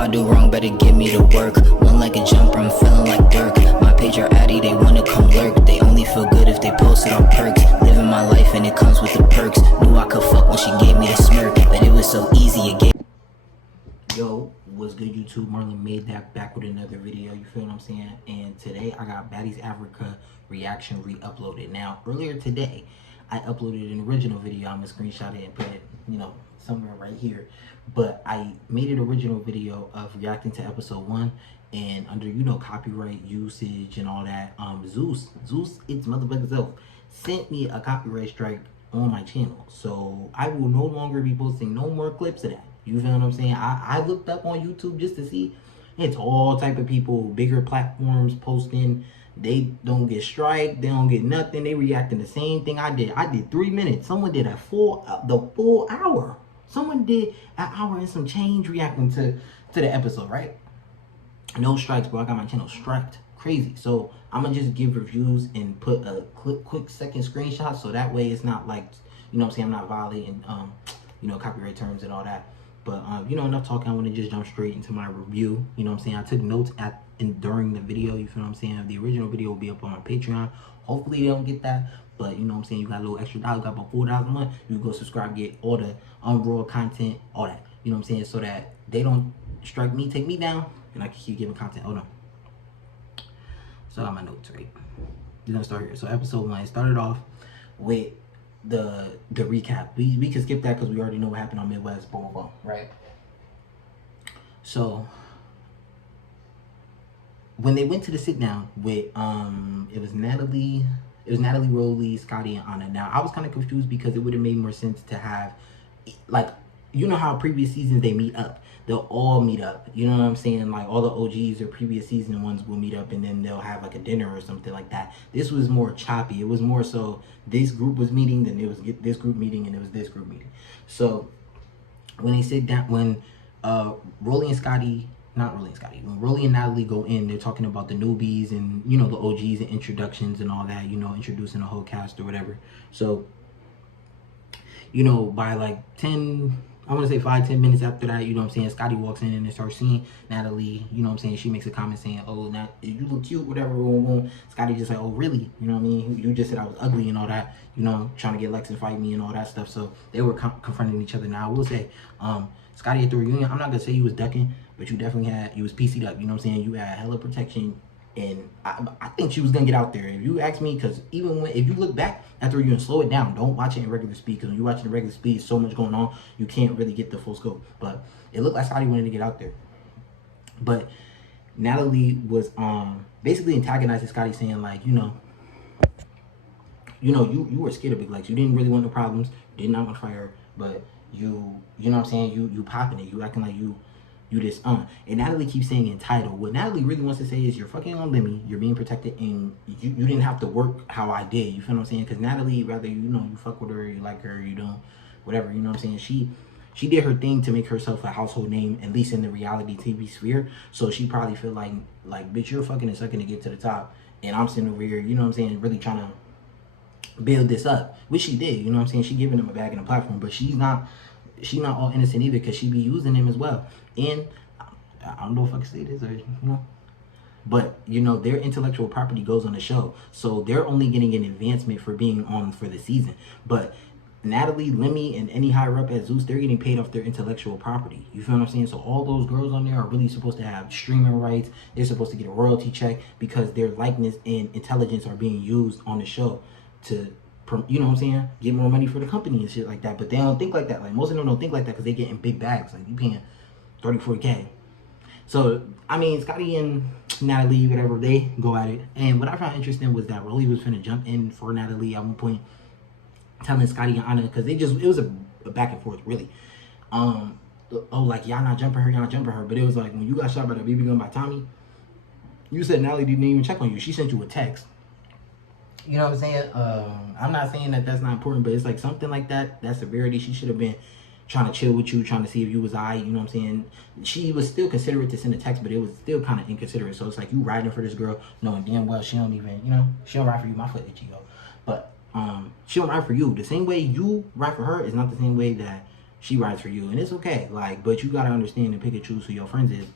I do wrong, better give me the work. One like a jumper, I'm feeling like Dirk. My page are addy, they wanna come lurk. They only feel good if they post it on perks. Living my life and it comes with the perks. Knew I could fuck when she gave me the smirk, but it was so easy, it gave. Yo, what's good YouTube? Marlonmadethat back with another video, you feel what I'm saying? And today I got Baddies Africa reaction re-uploaded. Now, earlier today, I uploaded an original video. I'm gonna screenshot it and put it, somewhere right here. But I made an original video of reacting to episode 1, and under, copyright usage and all that, Zeus, it's motherfucking self, sent me a copyright strike on my channel. So I will no longer be posting no more clips of that. You feel what I'm saying? I looked up on YouTube just to see. It's all type of people, bigger platforms posting. They don't get strike, they don't get nothing. They reacting the same thing I did. I did 3 minutes. Someone did the full hour. Someone did an hour and some change reacting to the episode, right? No strikes, bro. I got my channel striked. Crazy. So I'm gonna just give reviews and put a quick second screenshot, so that way it's not like, I'm not violating copyright terms and all that. But enough talking. I want to just jump straight into my review. I took notes during the video. You feel what I'm saying? The original video will be up on my Patreon. Hopefully they don't get that. But you got a little extra dollar, you got about $4 a month. You can go subscribe, get all the raw content, all that. So that they don't strike me, take me down, and I can keep giving content. Hold on. So I got my notes right. We're gonna start here. So episode 1, it started off with the recap. We can skip that because we already know what happened on Midwest, boom, boom, right? So when they went to the sit down with it was Natalie, Rolly, Scotty, and Anna. Now I was kind of confused because it would have made more sense to have, like, how previous seasons they meet up. They'll all meet up. You know what I'm saying? Like all the OGs or previous season ones will meet up, and then they'll have like a dinner or something like that. This was more choppy. It was more so this group was meeting, then it was this group meeting, and it was this group meeting. So when they sit down, when Rolly and Scotty, when Rolly and Natalie go in, they're talking about the newbies and the OGs and introductions and all that. Introducing the whole cast or whatever. So by like 5-10 minutes after that, Scotty walks in and starts seeing Natalie, she makes a comment saying, oh, now you look cute, whatever, boom. Scotty just like, oh, really? You just said I was ugly and all that, trying to get Lex and fight me and all that stuff. So they were confronting each other. Now, I will say, Scotty at the reunion, I'm not going to say you was ducking, but you definitely you was PC'd up, You had hella protection. And I think she was gonna get out there. If you ask me, because even if you look back after you and slow it down, don't watch it in regular speed, because when you watch it in regular speed, so much going on, you can't really get the full scope. But it looked like Scotty wanted to get out there. But Natalie was basically antagonizing Scotty, saying like, you were scared of Big Lex. You didn't really want no problems. You did not want to fight her, but you popping it. You acting like you this and Natalie keeps saying entitled. What Natalie really wants to say is, you're fucking on Lemmy, you're being protected, and you didn't have to work how I did. You feel what I'm saying? Because Natalie, rather you fuck with her, you like her, you don't, whatever. She did her thing to make herself a household name, at least in the reality TV sphere. So she probably feel like bitch, you're fucking and sucking to get to the top, and I'm sitting over here, really trying to build this up, which she did. She giving them a bag and a platform, but she's not all innocent either, because she be using him as well. And I don't know if I can say this, or but their intellectual property goes on the show, so they're only getting an advancement for being on for the season. But Natalie, Lemmy, and any higher up at Zeus, they're getting paid off their intellectual property. You feel what I'm saying? So all those girls on there are really supposed to have streaming rights. They're supposed to get a royalty check, because their likeness and intelligence are being used on the show to, get more money for the company and shit like that. But they don't think like that. Like, most of them don't think like that, because they get in big bags. Like, you paying 30-40K. So Scotty and Natalie, whatever, they go at it. And what I found interesting was that Rolly was finna jump in for Natalie at one point, telling Scotty and Anna, because it was a back and forth, really. Oh, like, y'all not jumping her, but it was like, when you got shot by the BB gun by Tommy, you said Natalie didn't even check on you. She sent you a text. You know what I'm saying? I'm not saying that that's not important, but it's like something like that severity. She should have been trying to chill with you, trying to see if you was alright, you know what I'm saying? She was still considerate to send a text, but it was still kind of inconsiderate. So it's like, you riding for this girl, knowing damn well she don't even, she don't ride for you. My foot itchy, yo. But she don't ride for you. The same way you ride for her is not the same way that she rides for you, and it's okay. Like, but you gotta understand and pick and choose who your friends is.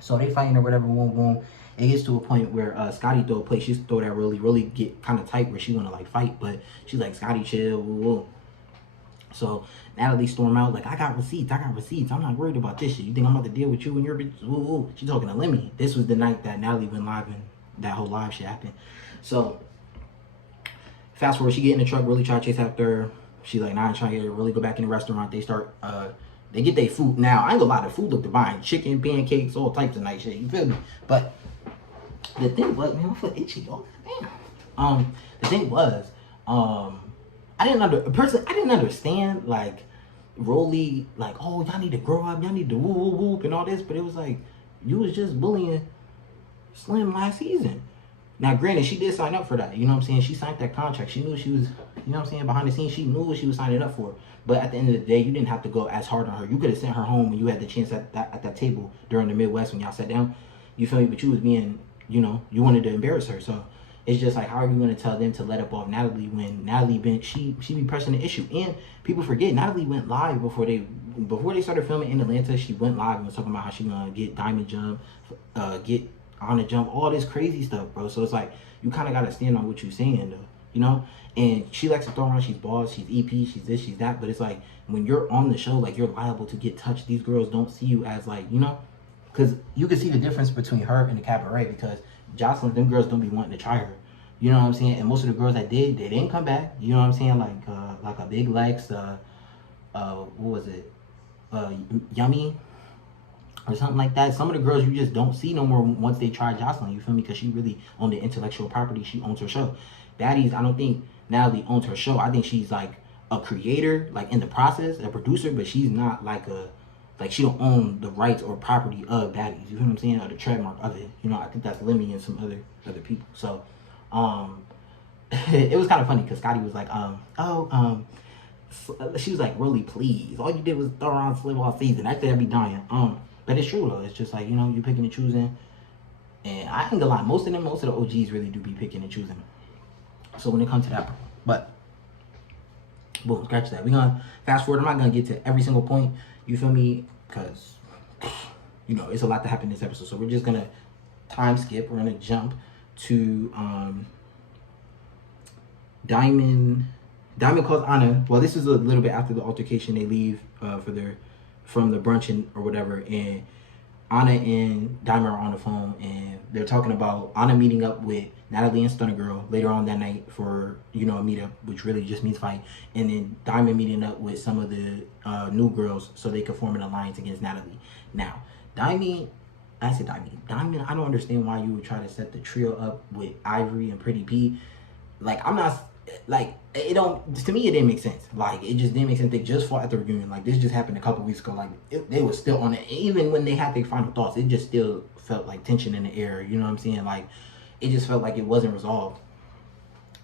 So they fighting or whatever, boom, boom. It gets to a point where Scotty throw a play. She throw that really get kind of tight where she wanna like fight, but she's like, Scotty, chill, woo, woo. So Natalie storm out like, I got receipts. I'm not worried about this shit. You think I'm about to deal with you and your bitch? Woo, woo. She talking to Lemmy. This was the night that Natalie went live and that whole live shit happened. So fast forward, she get in the truck, really try to chase after her. She like, nah, I'm trying to get her, really go back in the restaurant. They start, they get their food. Now, I ain't gonna lie, the food look divine. Chicken, pancakes, all types of nice shit. You feel me? But the thing was, man, my foot itchy, dog. Damn. The thing was, I didn't understand, like, Rolly, like, oh, y'all need to grow up, y'all need to whoop and all this, but it was like, you was just bullying Slim last season. Now, granted, she did sign up for that, you know what I'm saying? She signed that contract. She knew she was, you know what I'm saying, behind the scenes, she knew what she was signing up for. But at the end of the day, you didn't have to go as hard on her. You could have sent her home when you had the chance at that table during the Midwest when y'all sat down. You feel me? But you was being, you know, you wanted to embarrass her. So it's just like, how are you going to tell them to let up off Natalie when Natalie she be pressing the issue? And people forget, Natalie went live before they started filming in Atlanta. She went live and was talking about how she gonna get Diamond jump, get on the jump, all this crazy stuff, bro. So it's like, you kind of got to stand on what you're saying, though, you know? And she likes to throw around, she's boss, she's EP, she's this, she's that. But it's like, when you're on the show, like, you're liable to get touched. These girls don't see you as, like, you know? Because you can see the difference between her and the cabaret, because Jocelyn, them girls don't be wanting to try her. You know what I'm saying? And most of the girls that did, they didn't come back. You know what I'm saying? Like a Big Lex, what was it? Yummy or something like that. Some of the girls you just don't see no more once they try Jocelyn. You feel me? Because she really owned the intellectual property. She owns her show. Baddies, I don't think Natalie owns her show. I think she's like a creator, like in the process, a producer, but she's not like she don't own the rights or property of Baddies. You feel what I'm saying? Or the trademark of it. You know, I think that's Lemmy and some other people. So it was kind of funny because Scotty was like, she was like, really, please. All you did was throw around Slim all season. Actually, I'd be dying. But it's true though. It's just like, you know, you picking and choosing. And I ain't gonna lie, most of the OGs really do be picking and choosing. So when it comes to that, but boom, scratch that. We're gonna fast forward. I'm not gonna get to every single point. You feel me? Because you know, it's a lot to happen in this episode. So we're just gonna time skip. We're gonna jump to Diamond calls Anna. Well, this is a little bit after the altercation. They leave from the brunch or whatever, and Anna and Diamond are on the phone, and they're talking about Anna meeting up with Natalie and Stunner Girl later on that night for, you know, a meetup, which really just means fight, and then Diamond meeting up with some of the new girls so they could form an alliance against Natalie. Now, Diamond, I don't understand why you would try to set the trio up with Ivory and Pretty P. Like, I'm not, like, it don't, to me, it didn't make sense. Like, it just didn't make sense. They just fought at the reunion. Like, this just happened a couple weeks ago. Like, they were still on it. Even when they had their final thoughts, it just still felt like tension in the air. You know what I'm saying? Like, it just felt like it wasn't resolved.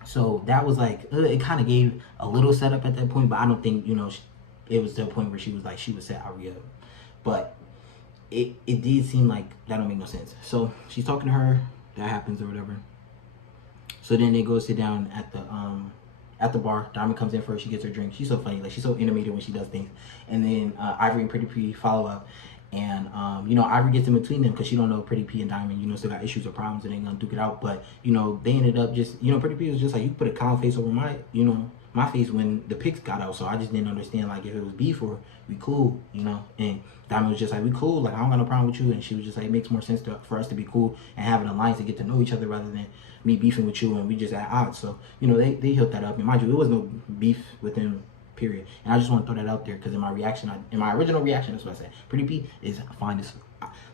So that was like, it kind of gave a little setup at that point, but I don't think, you know, it was to a point where she was like, she would set Ari up. But it did seem like that don't make no sense. So she's talking to her, that happens or whatever. So then they go sit down at the bar. Diamond comes in first, she gets her drink. She's so funny, like she's so animated when she does things. And then Ivory and Pretty P follow up. And, you know, Ivory gets in between them because she don't know Pretty P and Diamond, you know, still got issues or problems and they ain't gonna duke it out. But, you know, they ended up just, you know, Pretty P was just like, you put a calm face over my, you know, my face when the pics got out. So I just didn't understand, like, if it was beef or we cool, you know. And Diamond was just like, we cool, like, I don't got no problem with you. And she was just like, it makes more sense for us to be cool and have an alliance to get to know each other rather than me beefing with you and we just at odds. So, you know, they hooked that up. And mind you, it was no beef with them, period. And I just want to throw that out there because in my original reaction, that's what I said. Pretty P is fine as,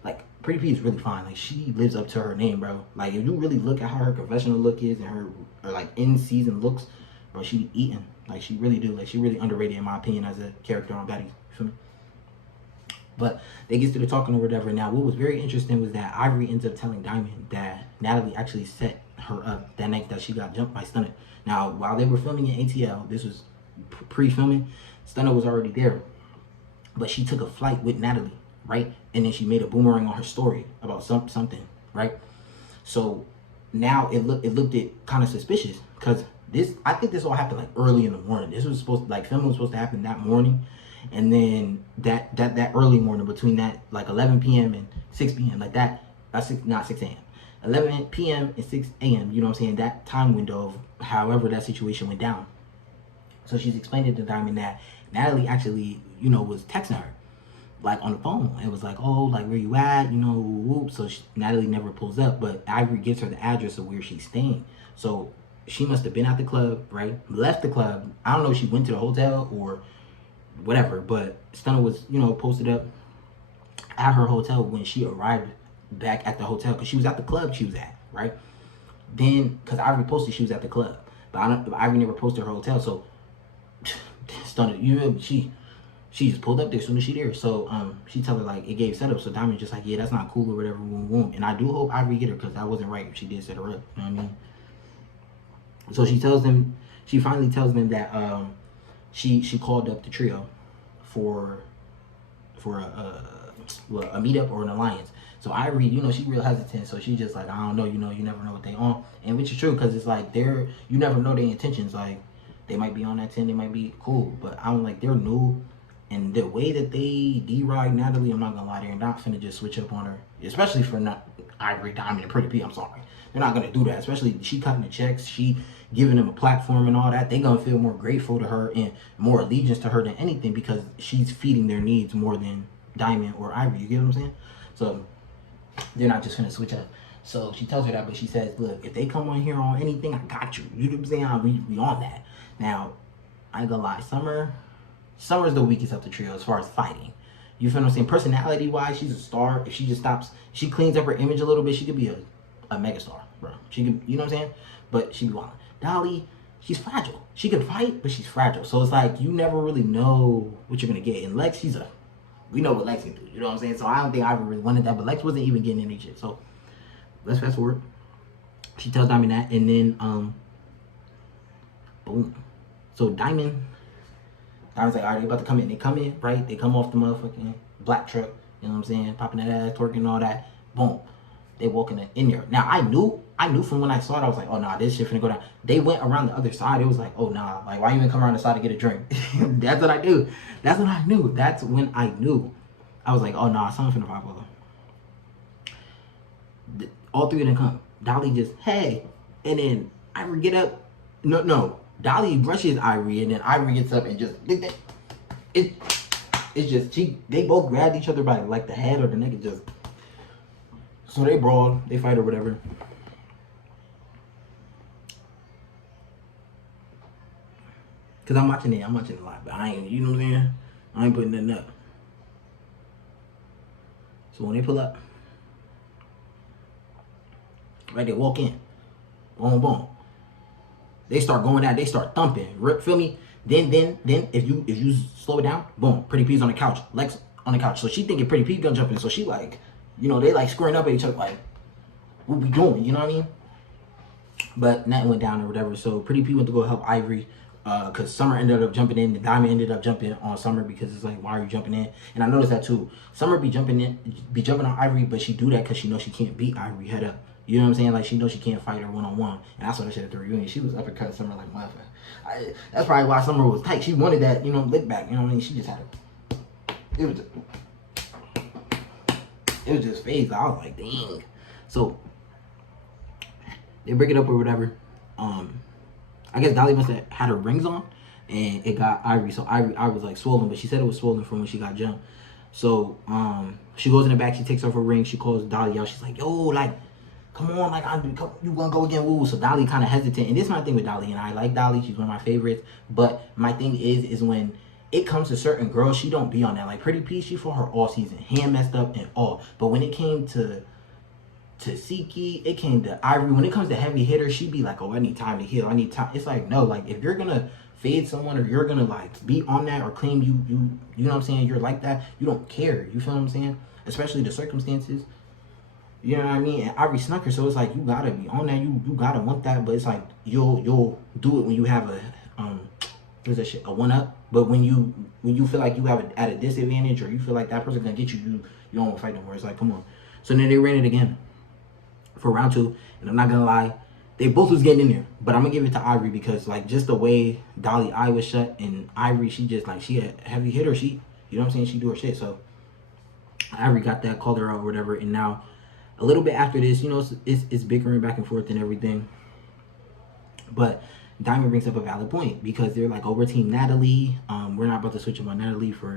like, Pretty P is really fine. Like, she lives up to her name, bro. Like, if you really look at how her confessional look is and her like in-season looks, bro, she be eating. Like, she really do. Like, she really underrated in my opinion as a character on Baddies. You feel me? But they get to the talking or whatever. Now, what was very interesting was that Ivory ends up telling Diamond that Natalie actually set her up that night that she got jumped by Stunner. Now, while they were filming in ATL, this was pre-filming, Stunner was already there. But she took a flight with Natalie, right? And then she made a boomerang on her story about something, right? So now it looked kind of suspicious because I think this all happened like early in the morning. This was supposed to, like, filming was supposed to happen that morning. And then that early morning between that like 11 p.m. and 6 p.m. like that, not 6 a.m. 11 p.m. and 6 a.m. You know what I'm saying? That time window of however that situation went down. So she's explaining to Diamond that Natalie actually, you know, was texting her like on the phone. It was like, oh, like where you at? You know, whoop. So Natalie never pulls up, but Ivory gives her the address of where she's staying. So she must have been at the club, right? Left the club. I don't know if she went to the hotel or whatever, but Stunner was, you know, posted up at her hotel when she arrived back at the hotel, because she was at the club she was at, right? Then, because Ivory posted she was at the club, but Ivory never posted her hotel, so Stunner, she just pulled up there as soon as she there. So she tell her like it gave setup. So Diamond's just like, yeah, that's not cool or whatever. Boom, boom. And I do hope Ivory get her, because that wasn't right if she did set her up. You know what I mean? So she finally tells them that she called up the trio for a meetup or an alliance. So Ivory, you know, she real hesitant. So she just like, I don't know, you know, you never know what they on. And which is true, because it's like you never know their intentions. Like they might be on that 10, they might be cool, but I'm like, they're new. And the way that they D-ride Natalie, I'm not gonna lie, they're not finna just switch up on her. Especially for not Ivory, Diamond, and Pretty P, I'm sorry. They're not gonna do that. Especially she cutting the checks, she giving them a platform and all that. They gonna feel more grateful to her and more allegiance to her than anything, because she's feeding their needs more than Diamond or Ivory. You get what I'm saying? So they're not just gonna switch up. So she tells her that, but she says, look, if they come on here on anything, I got you. You know what I'm saying? We on that. Now, I ain't gonna lie, Summer's the weakest of the trio as far as fighting. You feel what I'm saying? Personality-wise, she's a star. If she just stops, she cleans up her image a little bit, she could be a megastar, bro. She could, you know what I'm saying? But she be wild. Dolly, she's fragile. She can fight, but she's fragile. So it's like, you never really know what you're gonna get. And Lex, we know what Lex can do. You know what I'm saying? So I don't think I ever really wanted that, but Lex wasn't even getting any shit. So let's fast forward. She tells Diamond that, and then, boom. So Diamond's like, all right, they about to come in. They come in, right? They come off the motherfucking black truck, you know what I'm saying? Popping that ass, twerking and all that. Boom. They walking in there. Now, I knew from when I saw it, I was like, oh, nah, this shit finna go down. They went around the other side. It was like, oh, nah, like, why you even come around the side to get a drink? That's what I do. That's when I knew. That's when I knew. I was like, oh, nah, something finna pop up. All three of them come. Dolly just, hey. And then Ivory get up. No. Dolly brushes Ivory, and then Ivory gets up and just, it's just, they both grabbed each other by like the head or the neck, and just, so they brawl, they fight or whatever. Cause I'm watching it a lot, but I ain't, you know what I'm saying? I ain't putting nothing up. So when they pull up, right, they walk in, boom, boom. They start going out, they start thumping, feel me? Then if you slow it down, boom, Pretty P's on the couch, Lex on the couch. So she thinking Pretty P gonna jump in, so she like, you know, they like squaring up at each other, like, what we doing, you know what I mean? But nothing went down or whatever. So Pretty P went to go help Ivory, because Summer ended up jumping in. The Diamond ended up jumping on Summer, because it's like, why are you jumping in? And I noticed that too. Summer be jumping on Ivory, but she do that because she knows she can't beat Ivory head up. You know what I'm saying? Like, she knows she can't fight her one-on-one. And I saw that shit at the reunion. She was uppercutting Summer like motherfucker. That's probably why Summer was tight. She wanted that, you know, lick back. You know what I mean? She just had it. It was just phased. I was like, dang. So they break it up or whatever. I guess Dolly must have had her rings on, and it got Ivory. So Ivory was like swollen, but she said it was swollen from when she got jumped. So she goes in the back. She takes off her ring. She calls Dolly out. She's like, yo, like, come on, like, you wanna go again, woo. So Dolly kind of hesitant, and this is my thing with Dolly, and I like Dolly, she's one of my favorites, but my thing is when it comes to certain girls, she don't be on that. Like Pretty P, she fought her all season, hand messed up and all, but when it came to Siki, it came to Ivory, when it comes to heavy hitters, she be like, oh, I need time to heal, I need time. It's like, no, like, if you're gonna fade someone, or you're gonna like be on that, or claim you know what I'm saying, you're like that, you don't care, you feel what I'm saying, especially the circumstances. You know what I mean? And Ivory snuck her, so it's like, you gotta be on that. You gotta want that, but it's like you'll do it when you have a what's that shit? A one up. But when you feel like you have it at a disadvantage, or you feel like that person gonna get you, you don't want to fight no more. It's like, come on. So then they ran it again for round 2, and I'm not gonna lie, they both was getting in there. But I'm gonna give it to Ivory because like just the way Dolly eye was shut and Ivory, she just like she a heavy hitter. She, you know what I'm saying? She do her shit. So Ivory got that, called her out or whatever. And now a little bit after this, you know, it's bickering back and forth and everything. But Diamond brings up a valid point because they're like, oh, we're team Natalie. We're not about to switch up on Natalie for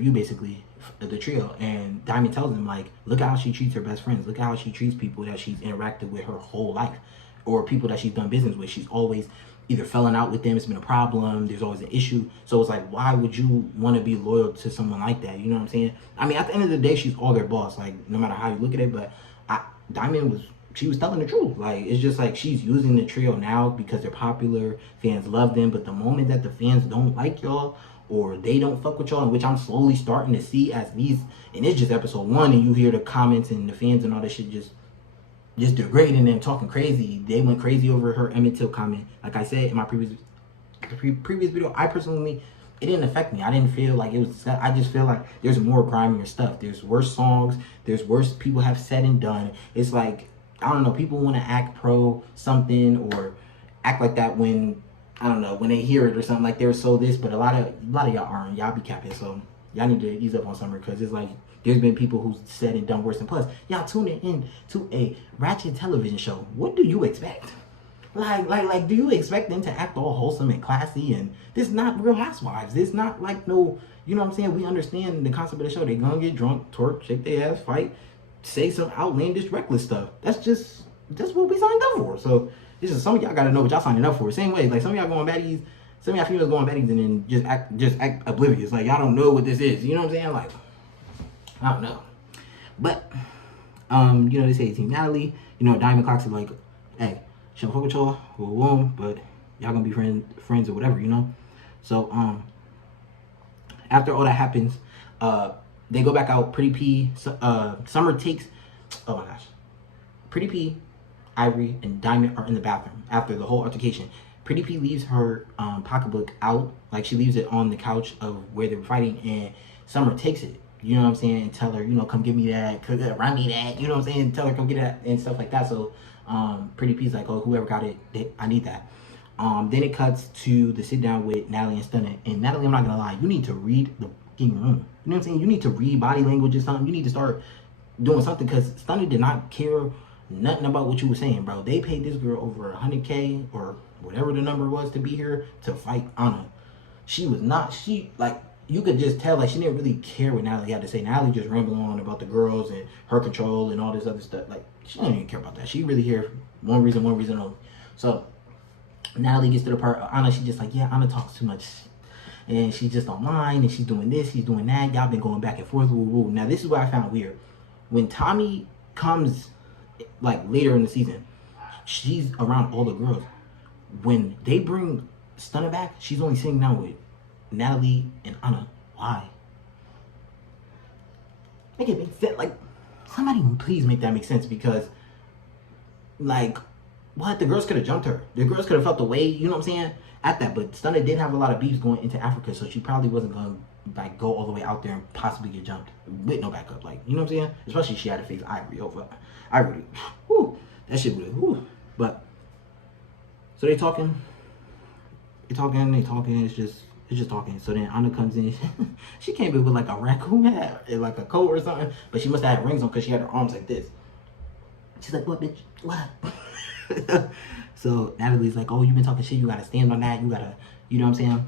you, basically, the trio. And Diamond tells him, like, look at how she treats her best friends. Look at how she treats people that she's interacted with her whole life, or people that she's done business with. She's always either falling out with them, it's been a problem, there's always an issue. So it's like, why would you want to be loyal to someone like that? You know what I'm saying? I mean, at the end of the day, she's all their boss, like, no matter how you look at it. But Diamond she was telling the truth. Like, it's just like she's using the trio now because they're popular, fans love them. But the moment that the fans don't like y'all, or they don't fuck with y'all, which I'm slowly starting to see as these, and it's just episode 1, and you hear the comments and the fans and all that shit just degrading them, talking crazy. They went crazy over her Emmett Till comment. Like I said in my previous video, I personally, it didn't affect me. I didn't feel like it was, I just feel like there's more grimier stuff. There's worse songs. There's worse people have said and done. It's like, I don't know, people want to act pro something or act like that when, I don't know, when they hear it or something, like they're so this, but a lot of y'all aren't. Y'all be capping, so y'all need to ease up on Summer, because it's like there's been people who said and done worse. And plus, y'all tuning in to a ratchet television show. What do you expect? Like, do you expect them to act all wholesome and classy? And this not Real Housewives. This not like no, you know what I'm saying? We understand the concept of the show. They gonna get drunk, twerk, shake their ass, fight, say some outlandish, reckless stuff. That's what we signed up for. So this is, some of y'all gotta know what y'all signing up for. Same way, like some of y'all going baddies, some of y'all females going baddies and then just act oblivious. Like y'all don't know what this is. You know what I'm saying? Like, I don't know. But you know, they say Team Natalie, you know, Diamond Cox is like, hey, she don't fuck with y'all, but y'all gonna be friends or whatever, you know? So after all that happens, they go back out. Pretty P, Summer takes, oh my gosh, Pretty P, Ivory, and Diamond are in the bathroom after the whole altercation. Pretty P leaves her pocketbook out, like she leaves it on the couch of where they were fighting, and Summer takes it, you know what I'm saying, and tell her, you know, come give me that, run me that, you know what I'm saying, tell her come get that and stuff like that. So Pretty P's like, oh, whoever got it, I need that. Then it cuts to the sit down with Natalie and Stunner. And Natalie, I'm not gonna lie, you need to read the fucking room. You know what I'm saying? You need to read body language or something. You need to start doing something, because Stunner did not care nothing about what you were saying, bro. They paid this girl over 100K or whatever the number was to be here to fight Anna. She was not, like, you could just tell, like, she didn't really care what Natalie had to say. Natalie just rambling on about the girls and her control and all this other stuff. Like, she don't even care about that. She really here for one reason only. So Natalie gets to the part of Anna. She's just like, yeah, Anna talks too much. And she's just online, and she's doing this, she's doing that. Y'all been going back and forth. Woo, woo. Now, this is what I found weird. When Tommy comes, like, later in the season, she's around all the girls. When they bring Stunner back, she's only sitting down with Natalie and Anna. Why? Make it make sense. Like, somebody please make that make sense, because, like, what? The girls could have jumped her. The girls could have felt the way, you know what I'm saying, at that. But Stunner did have a lot of beefs going into Africa, so she probably wasn't going to, like, go all the way out there and possibly get jumped with no backup. Like, you know what I'm saying? Especially she had to face Ivory over. Ivory, whoo, that shit would have, whoo. But, so they talking, it's just talking. So then Anna comes in. She came in with like a raccoon hat and like a coat or something, but she must have had rings on because she had her arms like this. She's like, what, bitch? What? So Natalie's like, oh, you've been talking shit. You gotta stand on that. You gotta, you know what I'm saying?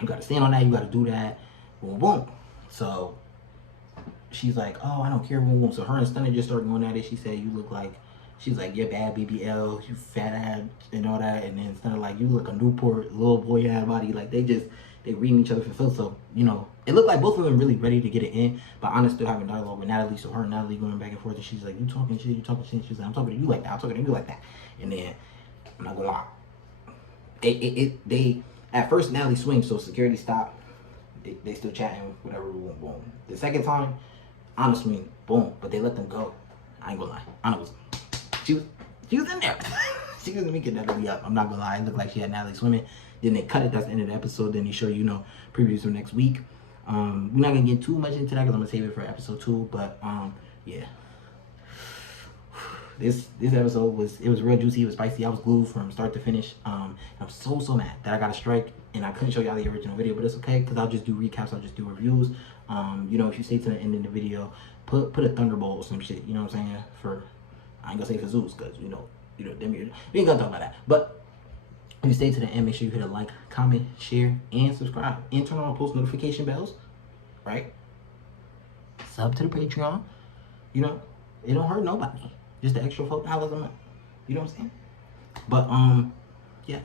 You gotta stand on that. You gotta do that. Boom, boom. So she's like, oh, I don't care. Boom, boom. So her and Stunner just start going at it. She said, you look like, she's like, you're bad BBL, you fat ass and all that. And then Stunner like, you look a Newport little boy ass body. Like, they reading each other for Phil. So, you know, it looked like both of them really ready to get it in, but Anna's still having dialogue with Natalie. So her and Natalie going back and forth, and she's like, you talking shit. She's like, I'm talking to you like that. I'm talking to you like that. And then, I'm not gonna lie, they at first Natalie swings, so security stopped. They still chatting, whatever, boom, boom. The second time, Anna swing, boom, but they let them go. I ain't gonna lie, Anna was, she was in there. She was making Natalie up. I'm not gonna lie, it looked like she had Natalie swimming. Then they cut it. That's the end of the episode. Then they show you know, previews for next week. We're not gonna get too much into that because I'm gonna save it for episode 2. But yeah, this episode was real juicy. It was spicy. I was glued from start to finish. I'm so mad that I got a strike and I couldn't show y'all the original video, but it's okay because I'll just do recaps. I'll just do reviews. You know, if you stay to the end of the video, put a thunderbolt or some shit. You know what I'm saying? For I ain't gonna say for Zeus because you know we ain't gonna talk about that. But if you stay to the end, make sure you hit a like, comment, share, and subscribe, and turn on post notification bells. Right? Sub to the Patreon. You know, it don't hurt nobody. Just the extra $4 a month. You know what I'm saying? But yeah.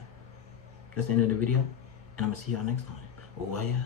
That's the end of the video. And I'm gonna see y'all next time. Oh yeah.